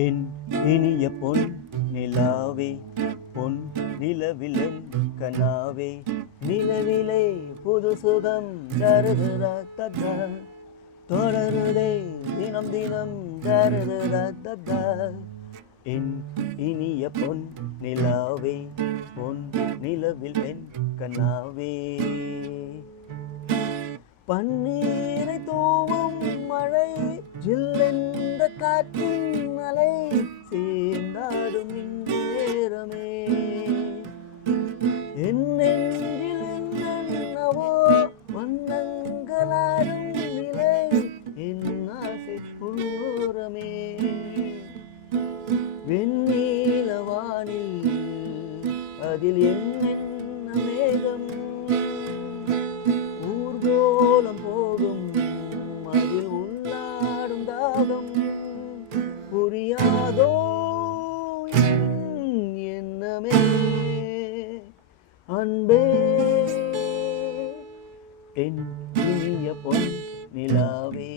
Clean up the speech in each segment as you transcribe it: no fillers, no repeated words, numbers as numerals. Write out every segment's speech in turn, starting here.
என் இனிய பொன் நிலாவே பொன் நிலவிலன் கனாவே நிலவிலே புது சுகம் தருதத தொடருதே தினம் தினம் தருதத என் இனிய பொன் நிலாவே பொன் நிலவில் என் கனாவே பன்னீரை தூவும் மழை ஜில்லென்ற காற்றின் அலை சேர்ந்தாடும் இந்நேரமே என் நெஞ்சில் என்னவோ வண்ணங்களாடும் நிலை என் ஆசை உள்ளோரமே வெண்ணீலவானில் அதில் என்னென்ன மேகம் ஊர்கோலம் போகும் அதில் உள்ளாடும் தாகம் புரியாதோ என்னமே அன்பே என் இனிய பொன் நிலாவே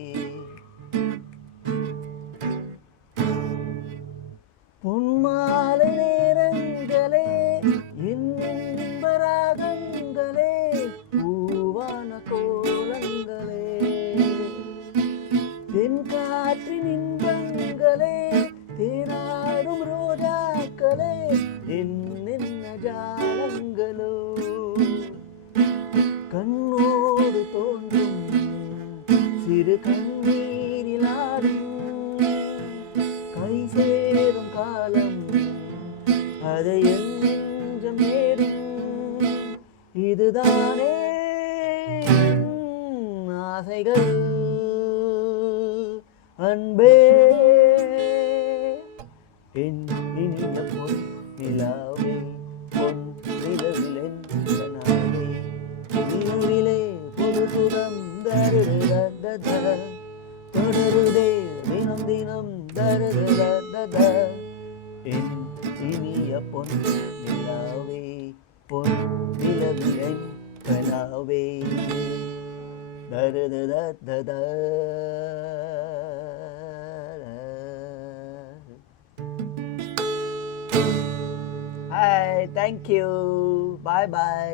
பொன்மாலை நேரங்களே என் இன்பராகங்களே பூவான கோலங்களே தென் காற்றின் இன்பங்களே தேனாடும் ரோஜாக்களே என்னென்ன ஜாலங்களோ கண்ணோடு தோன்றும் சிறு கண்ணீரில் ஆடும் கை சேரும் காலம் அதை என் நெஞ்சம் நேரும் இதுதானே ஆசைகள் அன்பே என் இனிய பொன் நிலாவே பொன் நிலவில் என் கனாவே நிலவிலே பொது சுகம் தருதத தொடருதே தினம் தினம் தருதத என் இனிய பொன் நிலாவே பொன் நிலவில் என் கனாவே தருதத Hi, thank you. Bye bye.